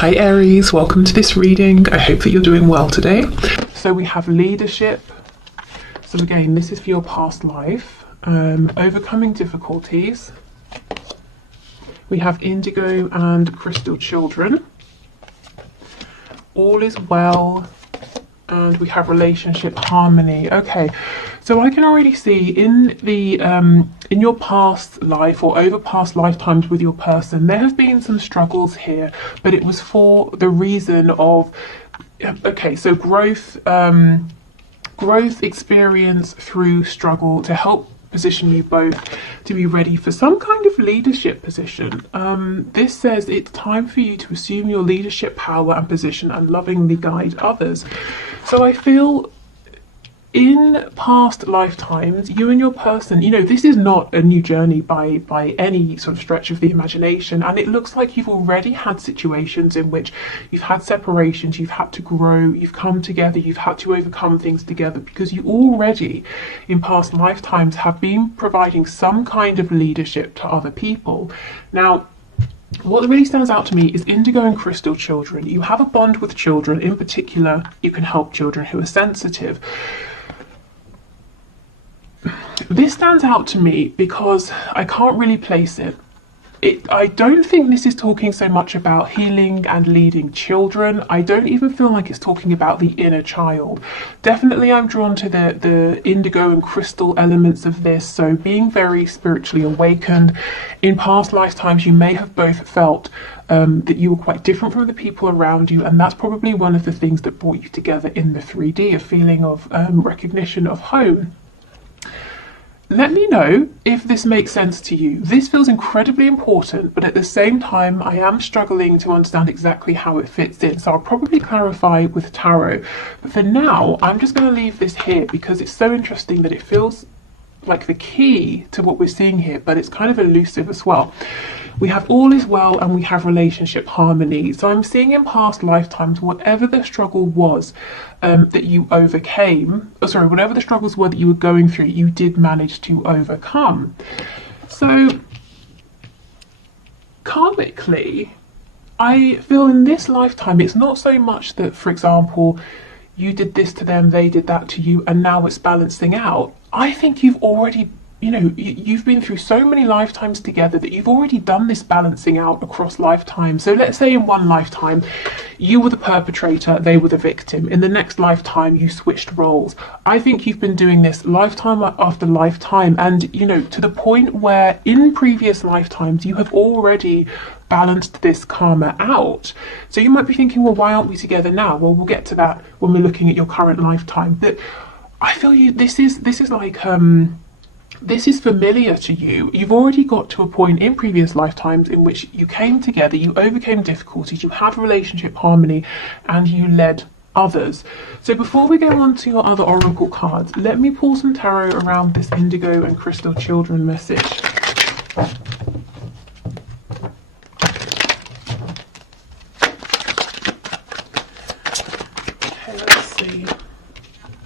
Hi Aries, welcome to this reading. I hope that you're doing well today. So we have leadership. So again, this is for your past life. Overcoming difficulties. We have indigo and crystal children. All is well. And we have relationship harmony. Okay, so I can already see in the in your past life or over past lifetimes with your person, there have been some struggles here, but it was for the reason of so growth experience through struggle to help position you both to be ready for some kind of leadership position. This says it's time for you to assume your leadership power and position and lovingly guide others. So I feel in past lifetimes, you and your person, this is not a new journey by any sort of stretch of the imagination. And it looks like you've already had situations in which you've had separations, you've had to grow, you've come together, you've had to overcome things together, because you already in past lifetimes have been providing some kind of leadership to other people. Now, what really stands out to me is indigo and crystal children. You have a bond with children. In particular, you can help children who are sensitive. This stands out to me because I can't really place it. I don't think this is talking so much about healing and leading children. I don't even feel like it's talking about the inner child. Definitely I'm drawn to the indigo and crystal elements of this, so being very spiritually awakened. In past lifetimes you may have both felt that you were quite different from the people around you, and that's probably one of the things that brought you together in the 3D, a feeling of recognition of home. Let me know if this makes sense to you. This feels incredibly important, but at the same time, I am struggling to understand exactly how it fits in. So I'll probably clarify with tarot. But for now, I'm just going to leave this here because it's so interesting that it feels like the key to what we're seeing here, but it's kind of elusive as well. We have all is well and we have relationship harmony. So I'm seeing in past lifetimes, whatever the struggle was that you overcame, whatever the struggles were that you were going through, you did manage to overcome. So karmically, I feel in this lifetime, it's not so much that, for example, you did this to them, they did that to you, and now it's balancing out. I think you've already you've been through so many lifetimes together that you've already done this balancing out across lifetimes. So let's say in one lifetime you were the perpetrator, they were the victim. In the next lifetime you switched roles. I think you've been doing this lifetime after lifetime, and to the point where in previous lifetimes you have already balanced this karma out. So you might be thinking, well, why aren't we together now? Well, we'll get to that when we're looking at your current lifetime. But I feel this is like this is familiar to you. You've already got to a point in previous lifetimes in which you came together, you overcame difficulties, you had relationship harmony, and you led others. So before we go on to your other oracle cards, let me pull some tarot around this indigo and crystal children message. Okay, let's see.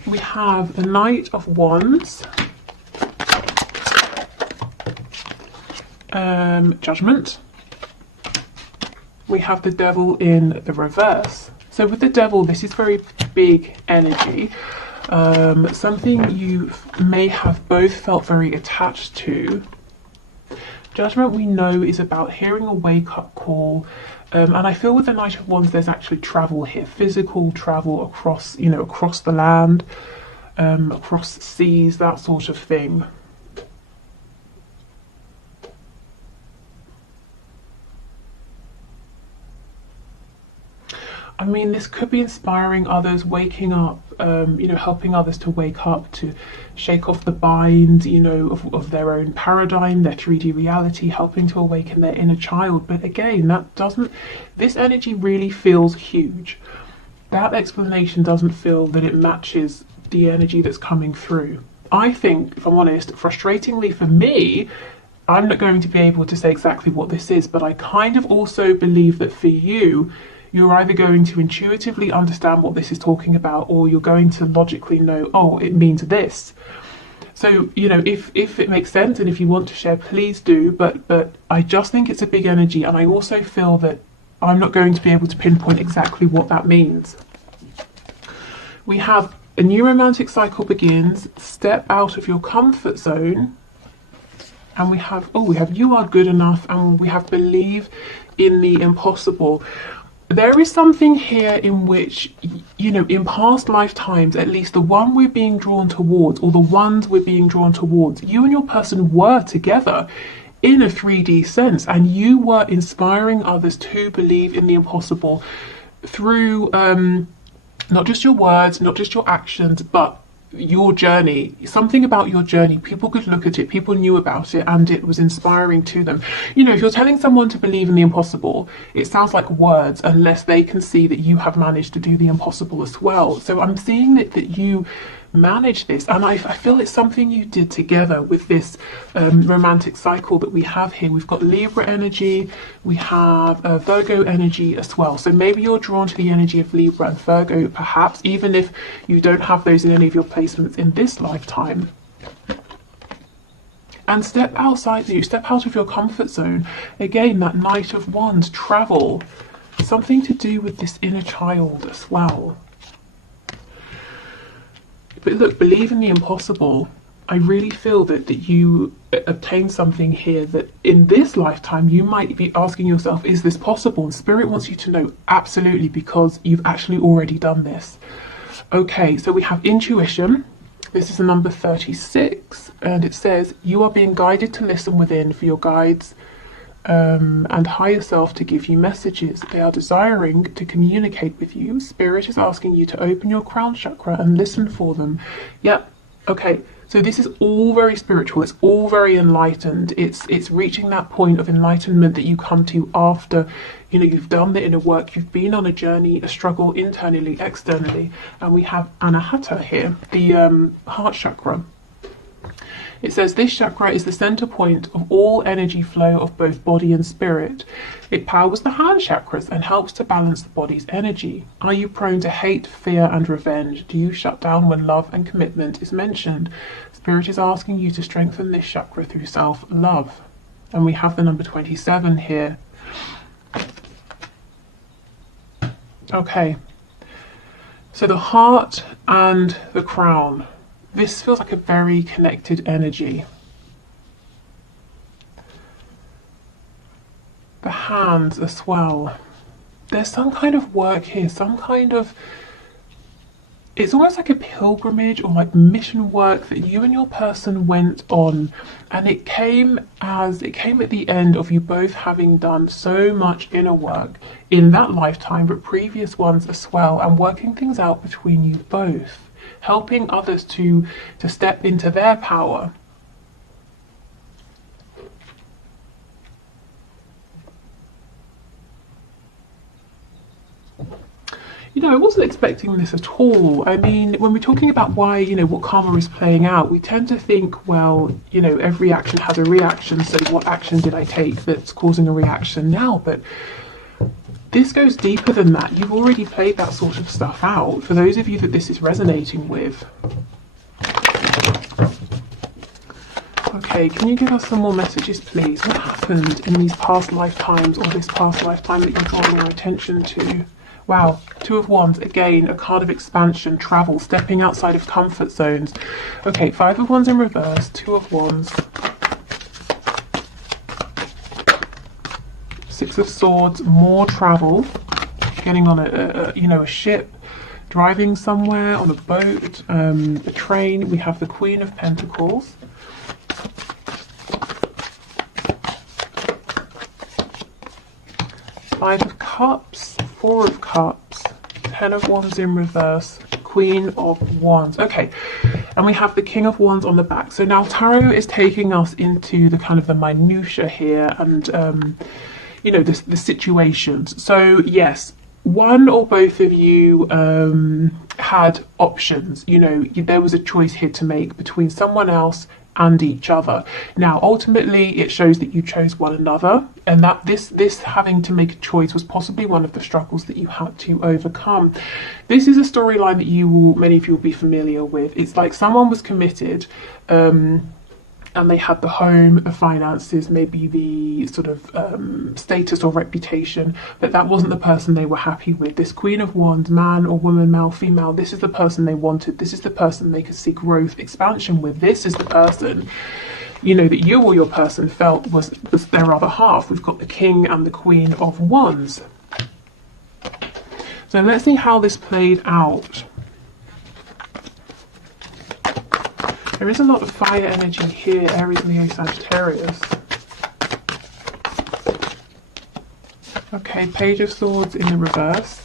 We have the Knight of Wands, Judgment. We have the Devil in the reverse. So with the Devil, this is very big energy, something you may have both felt very attached to. Judgment, we know, is about hearing a wake-up call, and I feel with the Knight of Wands there's actually travel here, physical travel across the land, across seas, that sort of thing. I mean, this could be inspiring others, waking up, helping others to wake up, to shake off the binds, of their own paradigm, their 3D reality, helping to awaken their inner child. But again, this energy really feels huge. That explanation doesn't feel that it matches the energy that's coming through. I think, if I'm honest, frustratingly for me, I'm not going to be able to say exactly what this is, but I kind of also believe that for you, you're either going to intuitively understand what this is talking about, or you're going to logically know, oh, it means this. So, if it makes sense and if you want to share, please do. But I just think it's a big energy, and I also feel that I'm not going to be able to pinpoint exactly what that means. We have a new romantic cycle begins, step out of your comfort zone, and we have you are good enough, and we have believe in the impossible. There is something here in which, in past lifetimes, at least the one we're being drawn towards, or the ones we're being drawn towards, you and your person were together in a 3D sense, and you were inspiring others to believe in the impossible through not just your words, not just your actions, but your journey. Something about your journey, people could look at it, people knew about it, and it was inspiring to them. If you're telling someone to believe in the impossible, it sounds like words unless they can see that you have managed to do the impossible as well. So I'm seeing that you manage this, and I feel it's something you did together with this romantic cycle that we have here. We've got Libra energy, we have Virgo energy as well, so maybe you're drawn to the energy of Libra and Virgo, perhaps even if you don't have those in any of your placements in this lifetime. And step out of your comfort zone. Again, that Knight of Wands, travel, something to do with this inner child as well. But look, believe in the impossible. I really feel that you obtain something here that in this lifetime you might be asking yourself, is this possible? And Spirit wants you to know absolutely, because you've actually already done this. Okay, so we have intuition. This is the number 36, and it says, you are being guided to listen within for your guides and higher self to give you messages. They are desiring to communicate with you. Spirit is asking you to open your crown chakra and listen for them. Yep. Okay. So this is all very spiritual. It's all very enlightened. It's reaching that point of enlightenment that you come to after, you've done the inner work. You've been on a journey, a struggle internally, externally. And we have Anahata here, the heart chakra. It says this chakra is the center point of all energy flow of both body and spirit. It powers the hand chakras and helps to balance the body's energy. Are you prone to hate, fear, and revenge? Do you shut down when love and commitment is mentioned? Spirit is asking you to strengthen this chakra through self-love. And we have the number 27 here. Okay. So the heart and the crown. This feels like a very connected energy. The hands as well. There's some kind of work here, it's almost like a pilgrimage or like mission work that you and your person went on, and it came at the end of you both having done so much inner work in that lifetime, but previous ones as well, and working things out between you both, helping others to step into their power. I wasn't expecting this at all. I mean, when we're talking about why, what karma is playing out, we tend to think, well, every action has a reaction, so what action did I take that's causing a reaction now? But this goes deeper than that. You've already played that sort of stuff out. For those of you that this is resonating with. Okay, can you give us some more messages, please? What happened in these past lifetimes, or this past lifetime that you're drawing your attention to? Wow, Two of Wands, again, a card of expansion, travel, stepping outside of comfort zones. Okay, Five of Wands in reverse, Two of Wands. Six of Swords, more travel, getting on a ship, driving somewhere, on a boat, a train. We have the Queen of Pentacles. Five of Cups, Four of Cups, Ten of Wands in reverse, Queen of Wands. Okay, and we have the King of Wands on the back. So now Tarot is taking us into the kind of the minutiae here, and the situations. So yes, one or both of you had options. There was a choice here to make between someone else and each other. Now ultimately it shows that you chose one another, and that this having to make a choice was possibly one of the struggles that you had to overcome. This is a storyline that many of you will be familiar with. It's like someone was committed, and they had the home, the finances, maybe the sort of status or reputation, but that wasn't the person they were happy with. This Queen of Wands, man or woman, male, female, this is the person they wanted. This is the person they could see growth, expansion with. This is the person, you know, that you or your person felt was their other half. We've got the King and the Queen of Wands. So let's see how this played out. There is a lot of fire energy here, Aries, Leo, Sagittarius. Okay, Page of Swords in the reverse.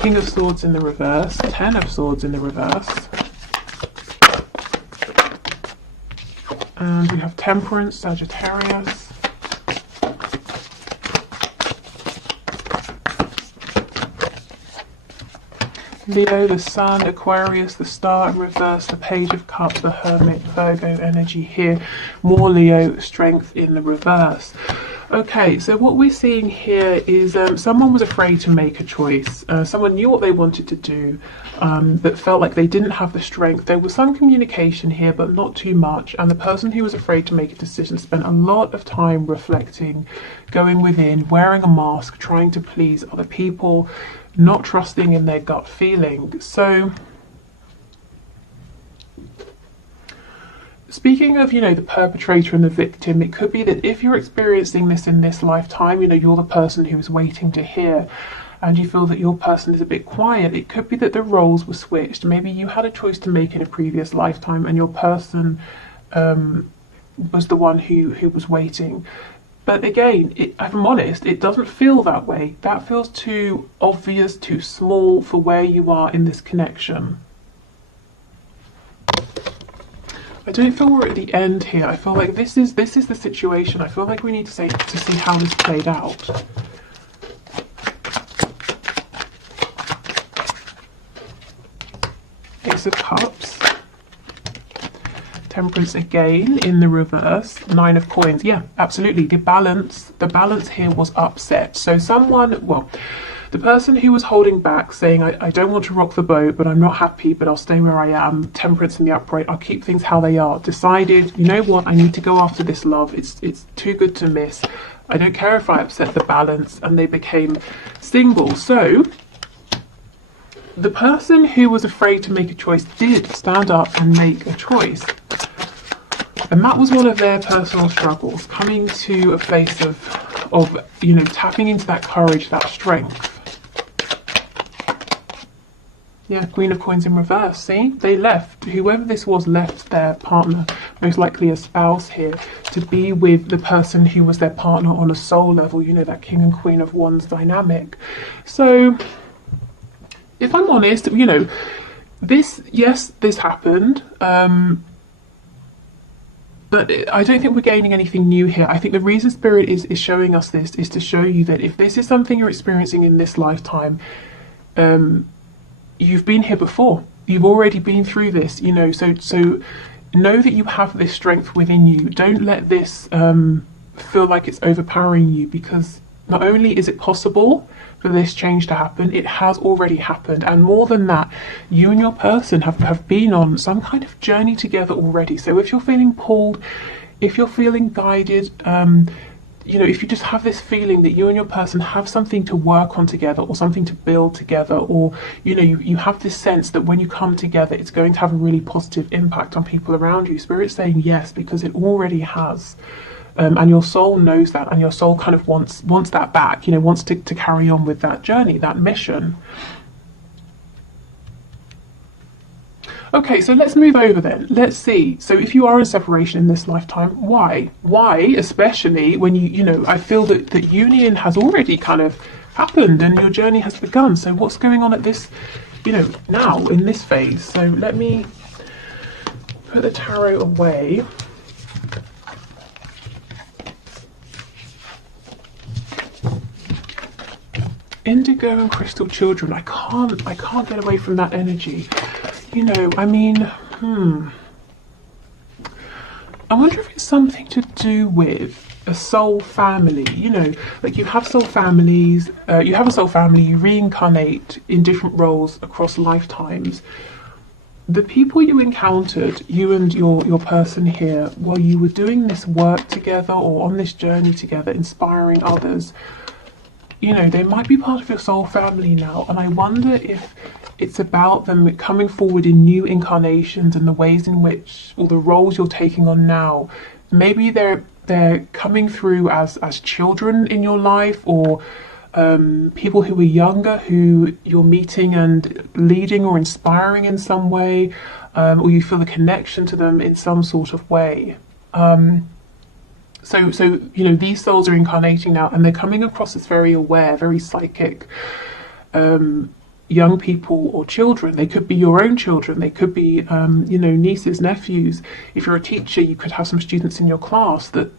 King of Swords in the reverse. Ten of Swords in the reverse. And we have Temperance, Sagittarius. Leo, the Sun, Aquarius, the Star in reverse, the Page of Cups, the Hermit, Virgo energy here. More Leo, Strength in the reverse. Okay, so what we're seeing here is someone was afraid to make a choice. Someone knew what they wanted to do, but felt like they didn't have the strength. There was some communication here, but not too much. And the person who was afraid to make a decision spent a lot of time reflecting, going within, wearing a mask, trying to please other people, not trusting in their gut feeling. So speaking of, you know, the perpetrator and the victim, it could be that if you're experiencing this in this lifetime, you know, you're the person who is waiting to hear and you feel that your person is a bit quiet, it could be that the roles were switched. Maybe you had a choice to make in a previous lifetime and your person was the one who was waiting. But again, if I'm honest, it doesn't feel that way. That feels too obvious, too small for where you are in this connection. I don't feel we're at the end here. I feel like this is the situation. I feel like we need to see how this played out. Ace of Cups. Temperance again in the reverse. Nine of Coins. Yeah, absolutely. The balance here was upset. So someone, well, the person who was holding back, saying, I don't want to rock the boat, but I'm not happy, but I'll stay where I am, Temperance in the upright, I'll keep things how they are, decided, you know what, I need to go after this love. It's too good to miss. I don't care if I upset the balance, and they became single. So the person who was afraid to make a choice did stand up and make a choice. And that was one of their personal struggles, coming to a place of you know, tapping into that courage, that strength. Yeah, Queen of Coins in reverse, see? They left, whoever this was left their partner, most likely a spouse here, to be with the person who was their partner on a soul level, you know, that King and Queen of Wands dynamic. So, if I'm honest, you know, this happened, but I don't think we're gaining anything new here. I think the reason Spirit is showing us this is to show you that if this is something you're experiencing in this lifetime, you've been here before. You've already been through this, you know, so know that you have this strength within you. Don't let this feel like it's overpowering you, because not only is it possible for this change to happen, it has already happened. And more than that, you and your person have been on some kind of journey together already. So if you're feeling pulled, if you're feeling guided, you know, if you just have this feeling that you and your person have something to work on together or something to build together, or, you know, you have this sense that when you come together, it's going to have a really positive impact on people around you. Spirit's saying yes, because it already has. And your soul knows that, and your soul kind of wants that back, you know, wants to carry on with that journey, that mission. Okay, so let's move over then. Let's see. So if you are in separation in this lifetime, why? Why, especially when you know, I feel that union has already kind of happened and your journey has begun. So what's going on at this, you know, now in this phase? So let me put the tarot away. Indigo and Crystal Children. I can't get away from that energy. You know, I mean, I wonder if it's something to do with a soul family. You know, like you have soul families, you have a soul family, you reincarnate in different roles across lifetimes. the people you encountered, you and your person here, while you were doing this work together or on this journey together, inspiring others, you know, they might be part of your soul family now. And I wonder if it's about them coming forward in new incarnations and the ways in which, or the roles you're taking on now. Maybe they're coming through as children in your life, or people who are younger who you're meeting and leading or inspiring in some way, or you feel a connection to them in some sort of way. So you know, these souls are incarnating now, and they're coming across as very aware, very psychic. Young people or children. They could be your own children. They could be, you know, nieces, nephews. If you're a teacher, you could have some students in your class that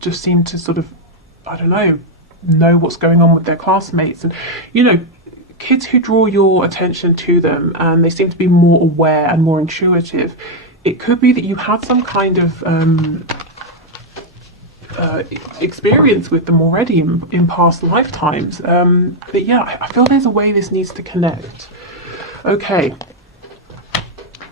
just seem to sort of, I don't know what's going on with their classmates. And, you know, kids who draw your attention to them and they seem to be more aware and more intuitive. It could be that you had some kind of experience with them already in past lifetimes. But yeah, I feel there's a way this needs to connect. Okay,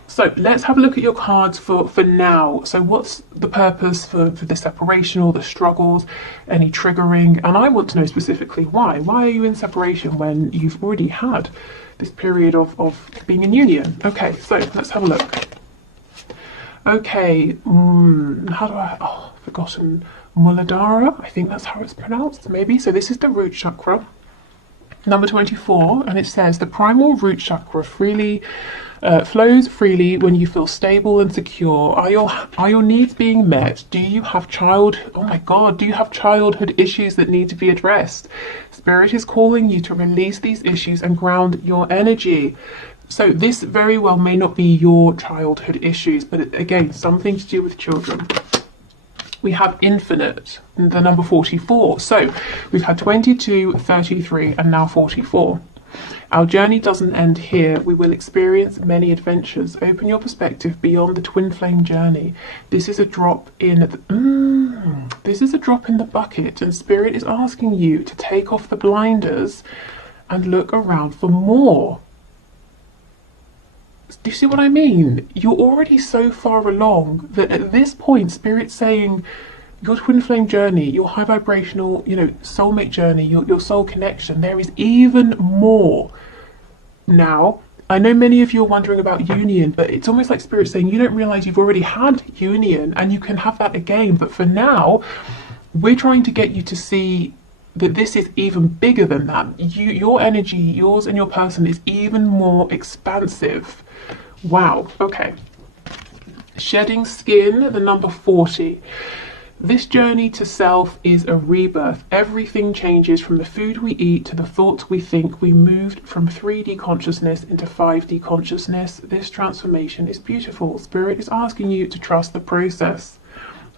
so let's have a look at your cards for now. So what's the purpose for the separation or the struggles, any triggering? And I want to know specifically why. Why are you in separation when you've already had this period of being in union? Okay, so let's have a look. Okay, how do I've forgotten. Muladhara, I think that's how it's pronounced, maybe. So this is the root chakra, number 24, and it says the primal root chakra flows freely when you feel stable and secure. Are your needs being met? Do you have do you have childhood issues that need to be addressed? Spirit is calling you to release these issues and ground your energy. So this very well may not be your childhood issues, but again, something to do with children. We have infinite, the number 44. So we've had 22, 33, and now 44. Our journey doesn't end here. We will experience many adventures. Open your perspective beyond the twin flame journey. This is a drop in the bucket, and Spirit is asking you to take off the blinders and look around for more. Do you see what I mean? You're already so far along that at this point, Spirit's saying your twin flame journey, your high vibrational, you know, soulmate journey, your soul connection, there is even more. Now, I know many of you are wondering about union, but it's almost like Spirit saying you don't realize you've already had union and you can have that again. But for now, we're trying to get you to see that this is even bigger than that. Your energy, yours and your person, is even more expansive. Wow, okay. Shedding skin, the number 40. This journey to self is a rebirth. Everything changes from the food we eat to the thoughts we think. We moved from 3D consciousness into 5D consciousness. This transformation is beautiful. Spirit is asking you to trust the process.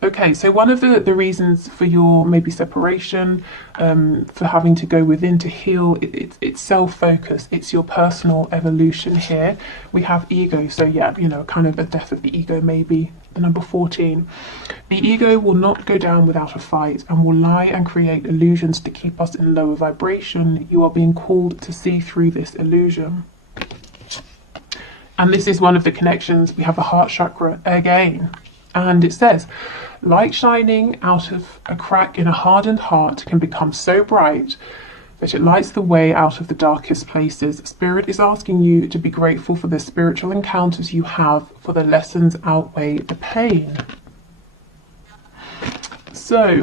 Okay, so one of the reasons for your maybe separation, for having to go within to heal, it's self-focus. It's your personal evolution here. We have ego, so yeah, you know, kind of a death of the ego maybe. The number 14. The ego will not go down without a fight and will lie and create illusions to keep us in lower vibration. You are being called to see through this illusion. And this is one of the connections. We have the heart chakra again. And it says, light shining out of a crack in a hardened heart can become so bright that it lights the way out of the darkest places. Spirit is asking you to be grateful for the spiritual encounters you have, for the lessons outweigh the pain. So,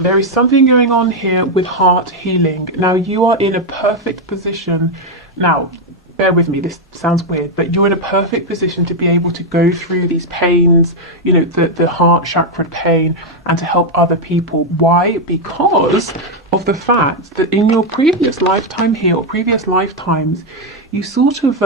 there is something going on here with heart healing. Now, you are in a perfect position. Now, bear with me, this sounds weird, but you're in a perfect position to be able to go through these pains, you know, the heart chakra pain, and to help other people. Why? Because of the fact that in your previous lifetime here, or previous lifetimes, you sort of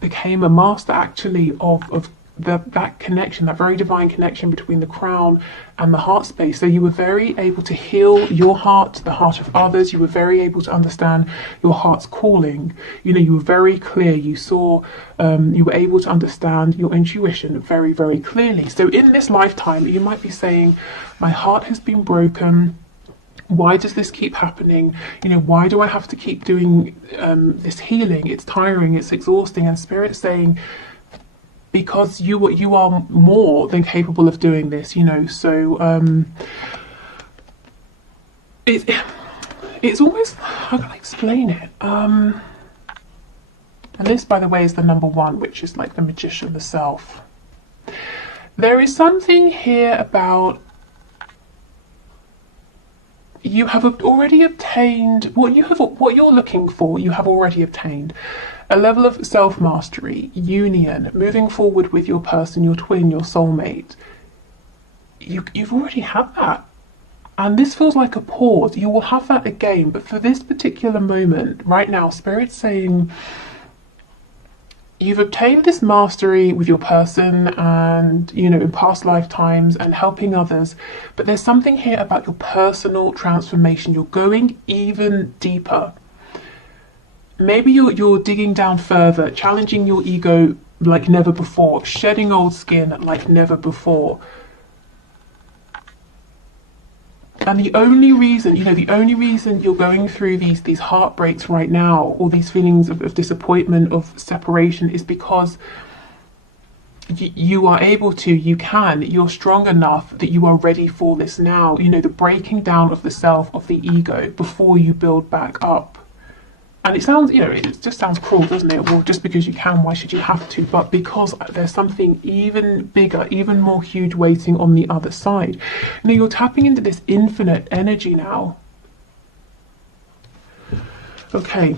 became a master actually of that connection, that very divine connection between the crown and the heart space. So you were very able to heal your heart, the heart of others. You were very able to understand your heart's calling. You know, you were very clear. You saw, you were able to understand your intuition very, very clearly. So in this lifetime, you might be saying, my heart has been broken. Why does this keep happening? You know, why do I have to keep doing this healing? It's tiring, it's exhausting. And Spirit's saying, because you are more than capable of doing this, you know. So it's almost, how can I explain it? And this, by the way, is the number one, which is like the magician, the self. There is something here about you have already obtained what you're looking for. You have already obtained a level of self-mastery, union, moving forward with your person, your twin, your soulmate. You've already had that. And this feels like a pause. You will have that again. But for this particular moment, right now, Spirit's saying you've obtained this mastery with your person and, you know, in past lifetimes and helping others. But there's something here about your personal transformation. You're going even deeper. Maybe you're digging down further, challenging your ego like never before, shedding old skin like never before. And the only reason, you know, the only reason you're going through these heartbreaks right now, or these feelings of disappointment, of separation, is because you are able to, you're strong enough that you are ready for this now. You know, the breaking down of the self, of the ego, before you build back up. And it sounds, you know, it just sounds cruel, doesn't it? Well, just because you can, why should you have to? But because there's something even bigger, even more huge waiting on the other side. You know, you're tapping into this infinite energy now. Okay,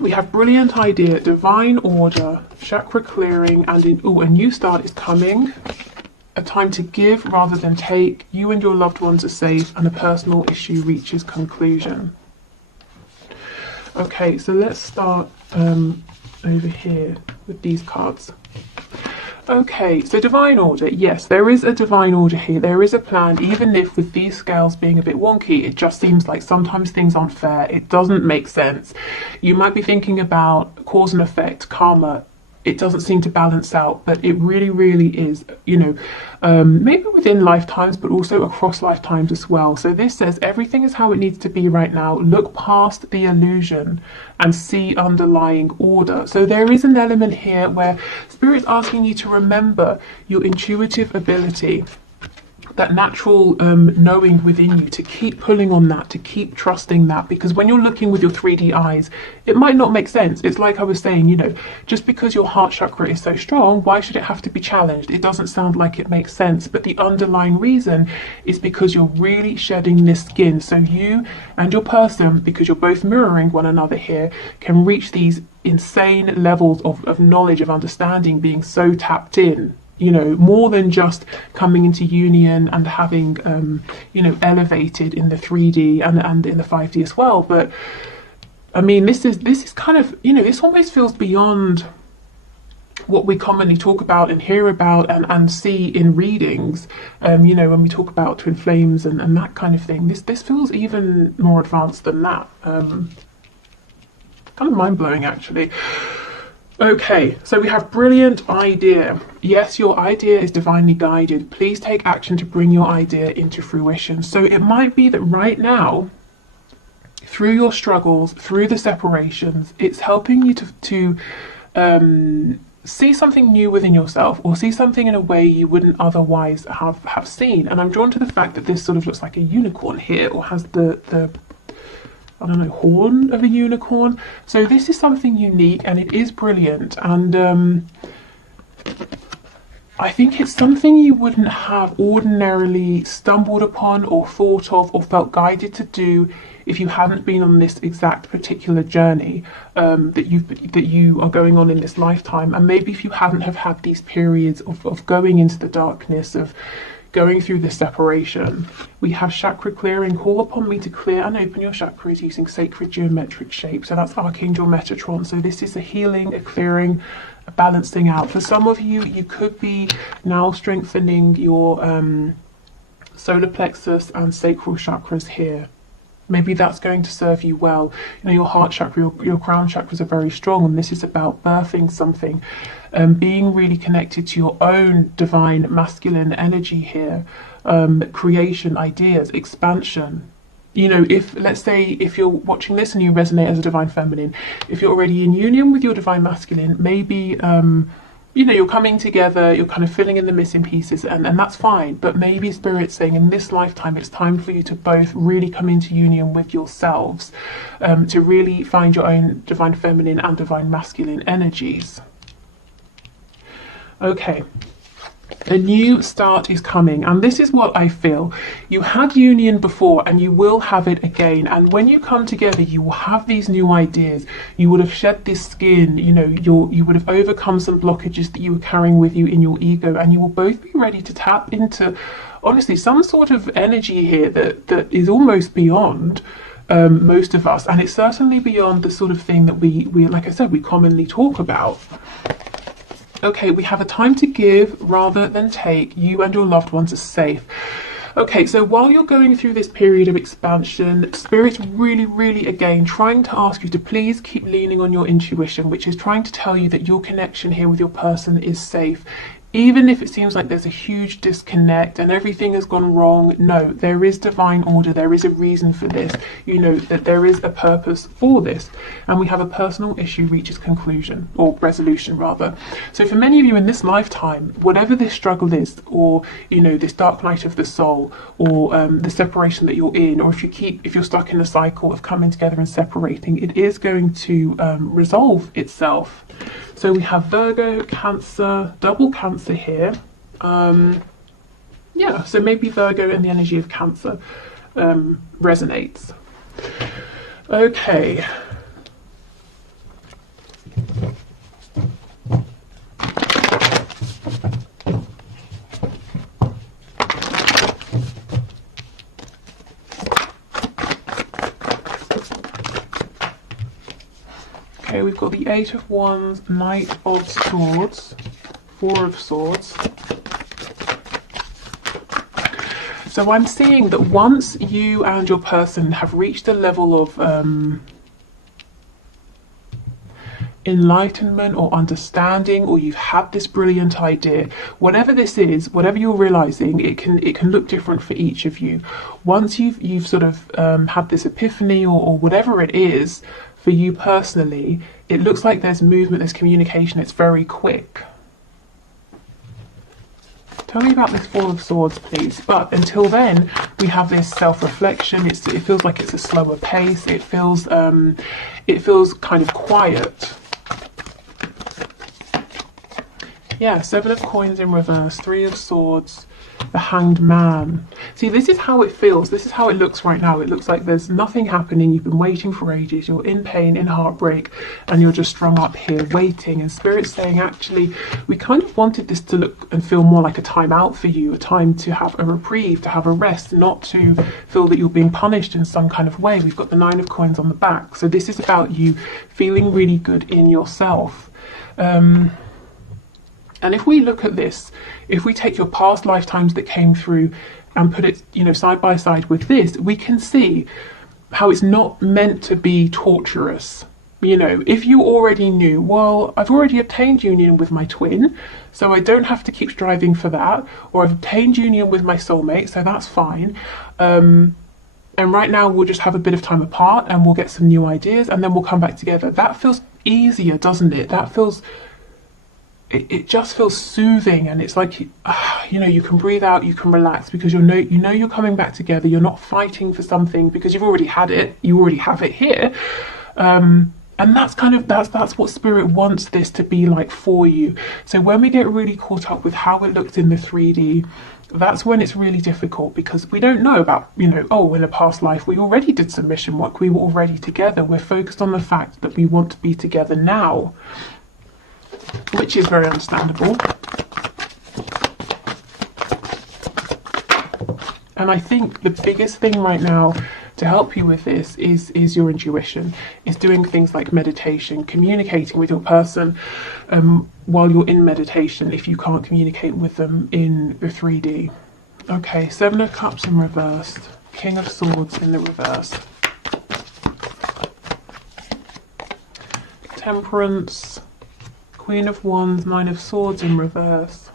we have brilliant idea, divine order, chakra clearing, and a new start is coming. A time to give rather than take. You and your loved ones are safe, and a personal issue reaches conclusion. Okay, so let's start over here with these cards. Okay, so divine order. Yes, there is a divine order here. There is a plan, even if with these scales being a bit wonky, it just seems like sometimes things aren't fair. It doesn't make sense. You might be thinking about cause and effect, karma. It doesn't seem to balance out, but it really, really is, you know, maybe within lifetimes, but also across lifetimes as well. So this says everything is how it needs to be right now. Look past the illusion and see underlying order. So there is an element here where Spirit's asking you to remember your intuitive ability, that natural knowing within you, to keep pulling on that, to keep trusting that, because when you're looking with your 3D eyes, it might not make sense. It's like I was saying, you know, just because your heart chakra is so strong, why should it have to be challenged? It doesn't sound like it makes sense, but the underlying reason is because you're really shedding this skin. So you and your person, because you're both mirroring one another here, can reach these insane levels of knowledge, of understanding, being so tapped in. You know, more than just coming into union and having, you know, elevated in the 3D and in the 5D as well. But I mean, this is kind of, you know, this almost feels beyond what we commonly talk about and hear about and see in readings. You know, when we talk about twin flames and that kind of thing, this feels even more advanced than that. Kind of mind blowing, actually. Okay, so we have brilliant idea. Yes, your idea is divinely guided. Please take action to bring your idea into fruition. So it might be that right now, through your struggles, through the separations, it's helping you to see something new within yourself, or see something in a way you wouldn't otherwise have seen. And I'm drawn to the fact that this sort of looks like a unicorn here, or has the I don't know, horn of a unicorn. So this is something unique, and it is brilliant. And I think it's something you wouldn't have ordinarily stumbled upon or thought of or felt guided to do if you hadn't been on this exact particular journey that you are going on in this lifetime. And maybe if you hadn't have had these periods of going into the darkness, of going through this separation. We have chakra clearing. Call upon me to clear and open your chakras using sacred geometric shapes. So that's Archangel Metatron. So this is a healing, a clearing, a balancing out. For some of you, you could be now strengthening your solar plexus and sacral chakras here. Maybe that's going to serve you well. You know, your heart chakra, your crown chakras are very strong, and this is about birthing something, being really connected to your own divine masculine energy here, creation, ideas, expansion. You know, if, let's say, if you're watching this and you resonate as a divine feminine, if you're already in union with your divine masculine, maybe, you know, you're coming together, you're kind of filling in the missing pieces, and that's fine. But maybe Spirit's saying in this lifetime, it's time for you to both really come into union with yourselves, to really find your own divine feminine and divine masculine energies. Okay. A new start is coming, and this is what I feel. You had union before and you will have it again, and when you come together you will have these new ideas. You would have shed this skin, you know, you would have overcome some blockages that you were carrying with you in your ego, and you will both be ready to tap into, honestly, some sort of energy here that is almost beyond most of us, and it's certainly beyond the sort of thing that we like I said, we commonly talk about. Okay, we have a time to give rather than take. You and your loved ones are safe. Okay, so while you're going through this period of expansion, Spirit's really, again, trying to ask you to please keep leaning on your intuition, which is trying to tell you that your connection here with your person is safe. Even if it seems like there's a huge disconnect and everything has gone wrong, no, there is divine order, there is a reason for this. You know that there is a purpose for this. And we have a personal issue reaches conclusion, or resolution rather. So for many of you in this lifetime, whatever this struggle is, or, you know, this dark night of the soul, or the separation that you're in, or if you're stuck in a cycle of coming together and separating, it is going to resolve itself. So we have Virgo, Cancer, double Cancer here. Yeah, so maybe Virgo and the energy of Cancer resonates. Okay. Okay, we've got the Eight of Wands, Knight of Swords, Four of Swords. So I'm seeing that once you and your person have reached a level of enlightenment or understanding, or you've had this brilliant idea, whatever this is, whatever you're realizing, it can look different for each of you. Once you've sort of had this epiphany, or whatever it is for you personally, it looks like there's movement, there's communication, it's very quick. Tell me about this Four of Swords, please. But until then, we have this self-reflection. It feels like it's a slower pace. It feels kind of quiet. Yeah, Seven of Coins in reverse, Three of Swords, the Hanged Man. See, this is how it feels. This is how it looks right now. It looks like there's nothing happening. You've been waiting for ages. You're in pain, in heartbreak, and you're just strung up here waiting. And Spirit's saying, actually, we kind of wanted this to look and feel more like a time out for you, a time to have a reprieve, to have a rest, not to feel that you're being punished in some kind of way. We've got the Nine of Coins on the back. So this is about you feeling really good in yourself. And if we look at this, if we take your past lifetimes that came through and put it, you know, side by side with this, we can see how it's not meant to be torturous. You know, if you already knew, well, I've already obtained union with my twin, so I don't have to keep striving for that, or I've obtained union with my soulmate, so that's fine. And right now we'll just have a bit of time apart and we'll get some new ideas and then we'll come back together. That feels easier, doesn't it? That feels... It just feels soothing, and it's like, you know, you can breathe out, you can relax, because you know you're coming back together. You're not fighting for something because you've already had it. You already have it here, and that's kind of that's what Spirit wants this to be like for you. So when we get really caught up with how it looks in the 3D, that's when it's really difficult, because we don't know about, you know, oh, in a past life we already did some mission work. We were already together. We're focused on the fact that we want to be together now, which is very understandable. And I think the biggest thing right now to help you with this is your intuition. Is doing things like meditation, communicating with your person while you're in meditation if you can't communicate with them in the 3D. Okay, Seven of Cups in reverse, King of Swords in the reverse. Temperance, Queen of Wands, Nine of Swords in reverse.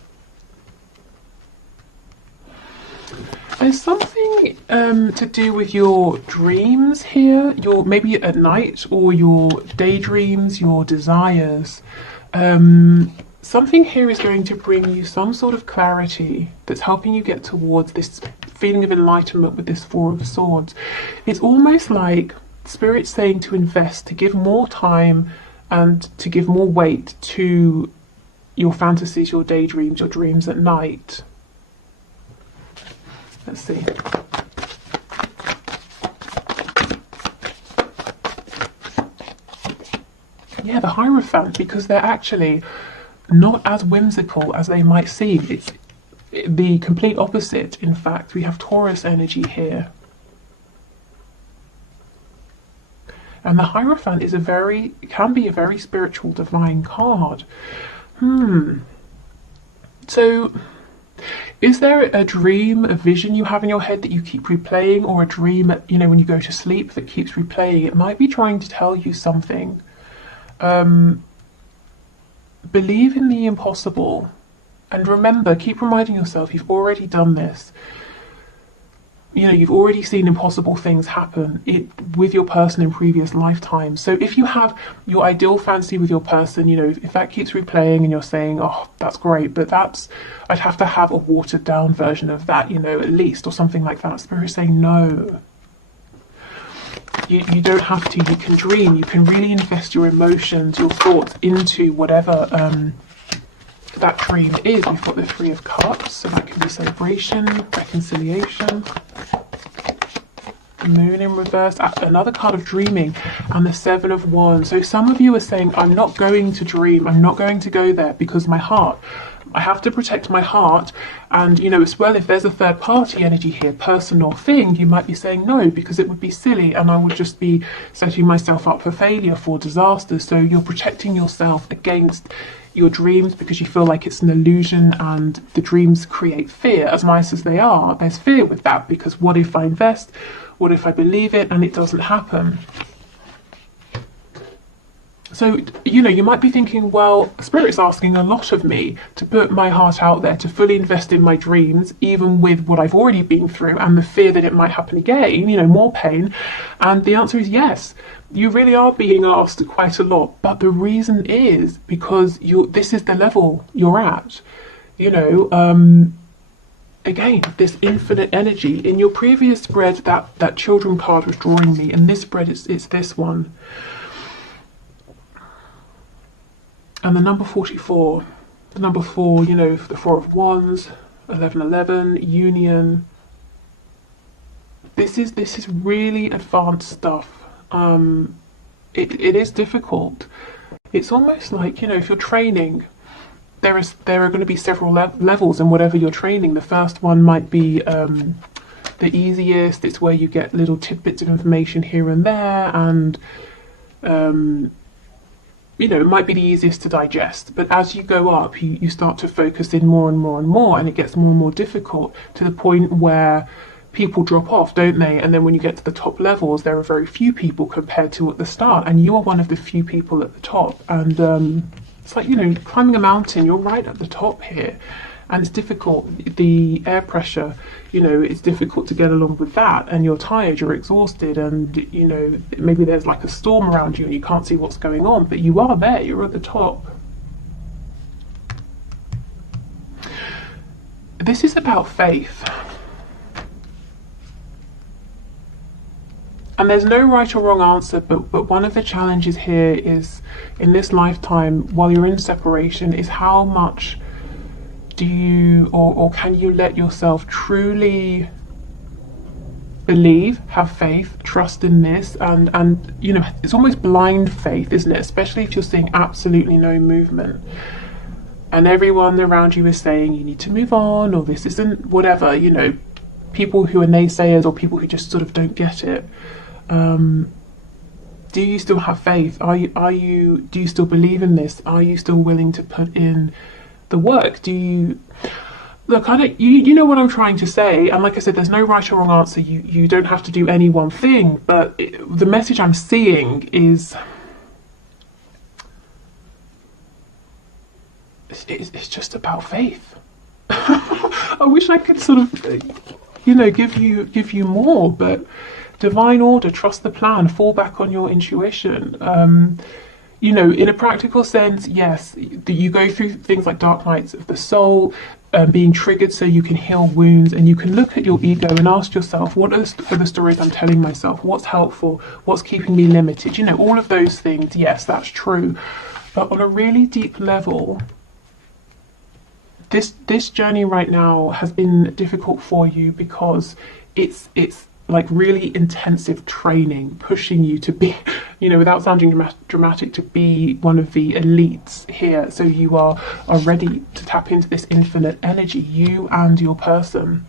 There's something to do with your dreams here, your maybe at night, or your daydreams, your desires. Something here is going to bring you some sort of clarity that's helping you get towards this feeling of enlightenment with this Four of Swords. It's almost like Spirit's saying to invest, to give more time and to give more weight to your fantasies, your daydreams, your dreams at night. Let's see. Yeah, the Hierophant, because they're actually not as whimsical as they might seem. It's the complete opposite. In fact, we have Taurus energy here. And the Hierophant is can be a very spiritual, divine card. So, is there a dream, a vision you have in your head that you keep replaying, or a dream, you know, when you go to sleep that keeps replaying? It might be trying to tell you something. Believe in the impossible. And remember, keep reminding yourself you've already done this. You know, you've already seen impossible things happen with your person in previous lifetimes. So if you have your ideal fantasy with your person, you know, if that keeps replaying and you're saying, oh, that's great, but I'd have to have a watered down version of that, you know, at least, or something like that. Spirit's saying, no. You don't have to. You can dream. You can really invest your emotions, your thoughts into whatever that dream is. We've got the Three of Cups, so that can be celebration, reconciliation. Moon in reverse, another card of dreaming, and the Seven of Wands. So some of you are saying, I'm not going to dream, I'm not going to go there because my heart, I have to protect my heart. And you know, as well, if there's a third party energy here, person or thing, you might be saying no because it would be silly and I would just be setting myself up for failure, for disaster. So you're protecting yourself against your dreams because you feel like it's an illusion, and the dreams create fear. As nice as they are, there's fear with that, because what if I invest? What if I believe it and it doesn't happen? So, you know, you might be thinking, well, Spirit's asking a lot of me to put my heart out there, to fully invest in my dreams, even with what I've already been through and the fear that it might happen again, you know, more pain. And the answer is yes, you really are being asked quite a lot. But the reason is because this is the level you're at, you know. Again, this infinite energy. In your previous spread, that children card was drawing me. In this spread, it's this one. And the number 44. The number 4, you know, the Four of Wands, 1111, union. This is really advanced stuff. It is difficult. It's almost like, you know, if you're training, there are going to be several levels in whatever you're training. The first one might be the easiest. It's where you get little tidbits of information here and there, and you know, it might be the easiest to digest. But as you go up, you start to focus in more and more and more, and it gets more and more difficult, to the point where people drop off, don't they? And then when you get to the top levels, there are very few people compared to at the start, and you are one of the few people at the top. And it's like, you know, climbing a mountain, you're right at the top here, and it's difficult. The air pressure, you know, it's difficult to get along with that, and you're tired, you're exhausted, and, you know, maybe there's like a storm around you and you can't see what's going on, but you are there, you're at the top. This is about faith. And there's no right or wrong answer, but one of the challenges here is, in this lifetime, while you're in separation, is how much do you or can you let yourself truly believe, have faith, trust in this, and you know, it's almost blind faith, isn't it? Especially if you're seeing absolutely no movement, and everyone around you is saying you need to move on, or this isn't whatever, you know, people who are naysayers or people who just sort of don't get it. Do you still have faith? Do you still believe in this? Are you still willing to put in the work? Do you look? You know what I'm trying to say. And like I said, there's no right or wrong answer. You don't have to do any one thing. But the message I'm seeing is it's just about faith. I wish I could sort of you know, give you more. But divine order, trust the plan, fall back on your intuition. You know, in a practical sense, yes, you go through things like dark nights of the soul, being triggered so you can heal wounds, and you can look at your ego and ask yourself, what are the stories I'm telling myself? What's helpful? What's keeping me limited? You know, all of those things, yes, that's true. But on a really deep level, this journey right now has been difficult for you because it's like really intensive training, pushing you to be, you know, without sounding dramatic, to be one of the elites here. So you are ready to tap into this infinite energy, you and your person.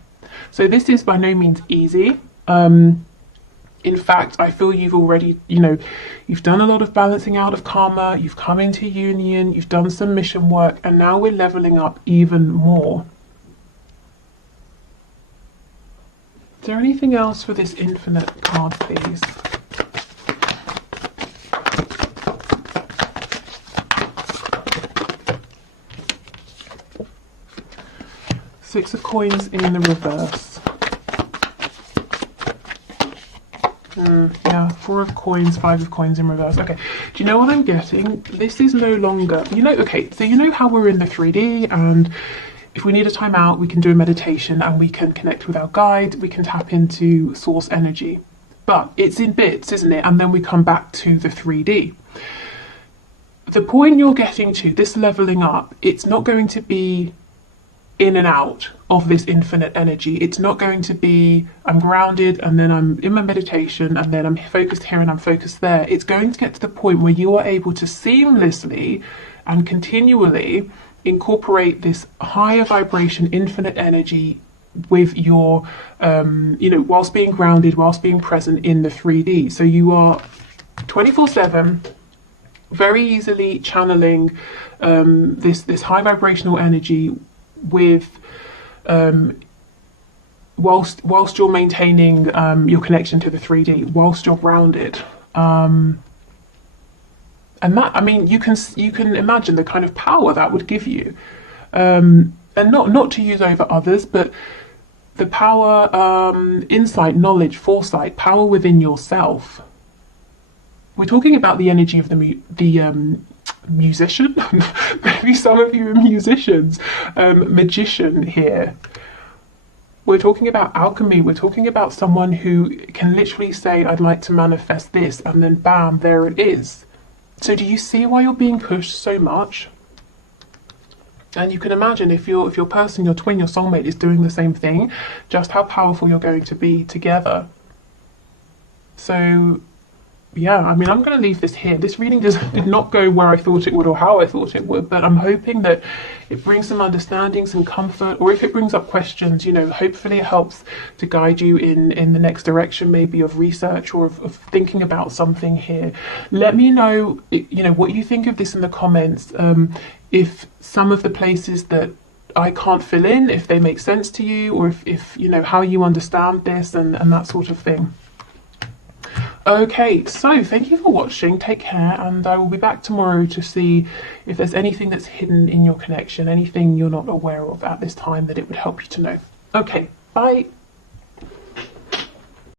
So this is by no means easy. In fact, I feel you've already, you know, you've done a lot of balancing out of karma, you've come into union, you've done some mission work, and now we're leveling up even more. Is there anything else for this infinite card, please? Six of coins in the reverse. Yeah, four of coins, five of coins in reverse. Okay, do you know what I'm getting? This is no longer, you know, okay, so you know how we're in the 3D, and if we need a timeout, we can do a meditation and we can connect with our guide, we can tap into source energy. But it's in bits, isn't it? And then we come back to the 3D. The point you're getting to, this leveling up, it's not going to be in and out of this infinite energy. It's not going to be, I'm grounded and then I'm in my meditation and then I'm focused here and I'm focused there. It's going to get to the point where you are able to seamlessly and continually incorporate this higher vibration, infinite energy with your, you know, whilst being grounded, whilst being present in the 3D. So you are 24/7, very easily channeling this high vibrational energy with, whilst you're maintaining your connection to the 3D, whilst you're grounded. And that, I mean, you can imagine the kind of power that would give you, and not to use over others, but the power, insight, knowledge, foresight, power within yourself. We're talking about the energy of the musician. Maybe some of you are musicians, magician here. We're talking about alchemy. We're talking about someone who can literally say, I'd like to manifest this, and then bam, there it is. So do you see why you're being pushed so much? And you can imagine if your person, your twin, your soulmate is doing the same thing, just how powerful you're going to be together. So yeah, I mean, I'm going to leave this here. This reading did not go where I thought it would or how I thought it would, but I'm hoping that it brings some understanding, some comfort, or if it brings up questions, you know, hopefully it helps to guide you in the next direction, maybe of research or of thinking about something here. Let me know, you know, what you think of this in the comments. If some of the places that I can't fill in, if they make sense to you, or if you know, how you understand this and that sort of thing. Okay, so thank you for watching, take care, and I will be back tomorrow to see if there's anything that's hidden in your connection, anything you're not aware of at this time that it would help you to know. Okay, bye.